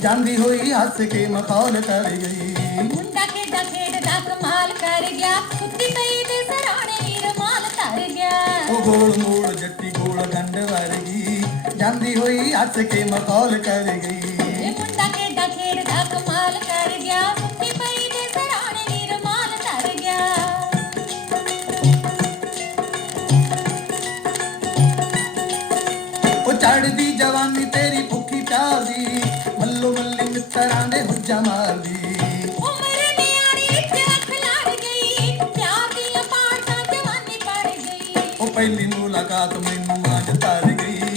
ਜਾਂਦੀ ਹੋਈ ਹੱਸ ਕੇ ਮਖੌਲ ਕਰ ਗਈ ਮੁੰਡਾ ਖੇਡਦਾ ਖੇਡਦਾ ਕਮਾਲ ਕਰ ਗਿਆ। ਕੁੱਤੀ ਪਈ ਦੇ ਸਰਾਣੇ ਰਮਾਲ ਧਰ ਗਿਆ। ਉਹ ਗੋਲ ਮੋੜ ਜੱਟੀ ਗੋਲ ਗੰਢ ਵਰਗੀ। ਜਾਂਦੀ ਹੋਈ ਹੱਸ ਕੇ ਮਖੌਲ ਕਰ ਗਈ ਮਿੱਤਰਾਂ ਦੇ ਹੁੱਜਾ ਮਾਰਦੀ ਉਮਰ ਨਿਆਣੀ ਵਿੱਚ ਅੱਖ ਲੜ ਗਈ ਪਿਆਰ ਦੀਆਂ ਪਾੜਾਂ ਜਵਾਨੀ ਪੜ ਗਈ। ਉਹ ਪਹਿਲੀ ਮੁਲਾਕਾਤ ਮੈਨੂੰ ਮਾਂਜ ਤਰ ਗਈ।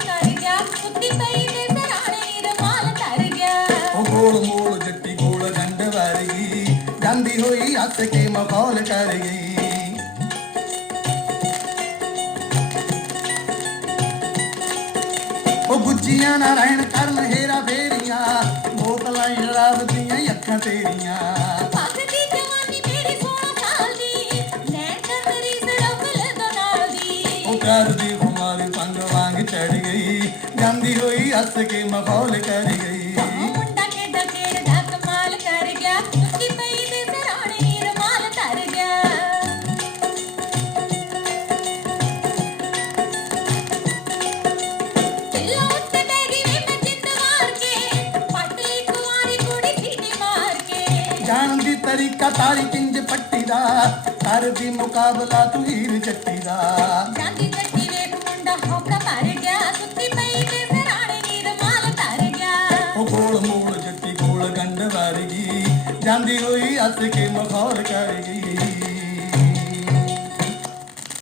ਕਰ ਗਿਆ ਕੁੱਤੀ ਪਈ ਦੇ ਸਰਾਣੇ ਰਮਾਲ ਧਰ ਗਿਆ ਉਹ ਗੋਲ ਮੋਲ ਜੱਟੀ ਗੋਲ ਗੰਢ ਵਰਗੀ ਜਾਂਦੀ ਹੋਈ ਹੱਸ ਕੇ ਮਖੌਲ ਕਰ ਗਈ ਉਹ ਗੁੱਜੀਆਂ ਨਾ ਰਹਿਣ ਕਰਨ ਹੇਰਾ ਫੇਰੀਆਂ ਬੋਤਲਾਂ ਹੀ ਸ਼ਰਾਬ ਦੀਆਂ ਅੱਖਾਂ ਤੇਰੀਆਂ ਦੀ ਪਿਆਰ ਦੀ ਖੁਮਾਰੀ ਪੰਗ ਵਾਂਗ ਚੜ ਗਈ। ਜਾਂਦੀ ਹੋਈ ਹੱਸ ਕੇ ਮਖੌਲ ਕਰ ਗਈ। ਮੁੰਡਾ ਖੇਡਦਾ ਖੇਡਦਾ ਕਮਾਲ ਕਰ ਗਿਆ। ਕੁੱਤੀ ਪਈ ਦੇ ਸਰਾਣੇ ਰਮਾਲ ਧਰ ਗਿਆ। ਕਿੱਲਾ ਉੱਤੇ ਬੈਗੀ ਵੇ ਮੈਂ ਜਿੰਦ ਮਾਰ ਕੇ ਪੱਟ ਲਈ ਕੁਆਰੀ ਕੁੜੀ ਸੀਟੀ ਮਾਰ ਕੇ। ਜਾਣ ਦੀ ਤਰੀਕਾ ਤਾਰੀ ਕਿੰਜ ਪੱਟੀ ਦਾ ਕਰਦੀ ਮੁਕਾਬਲਾ ਤੂੰ ਹੀਰ ਜੱਟੀ ਦਾ। ਜਾਂਦੀ ਹੋਈ ਹੱਸ ਕੇ ਮਖੌਲ ਕਰ ਗਈ।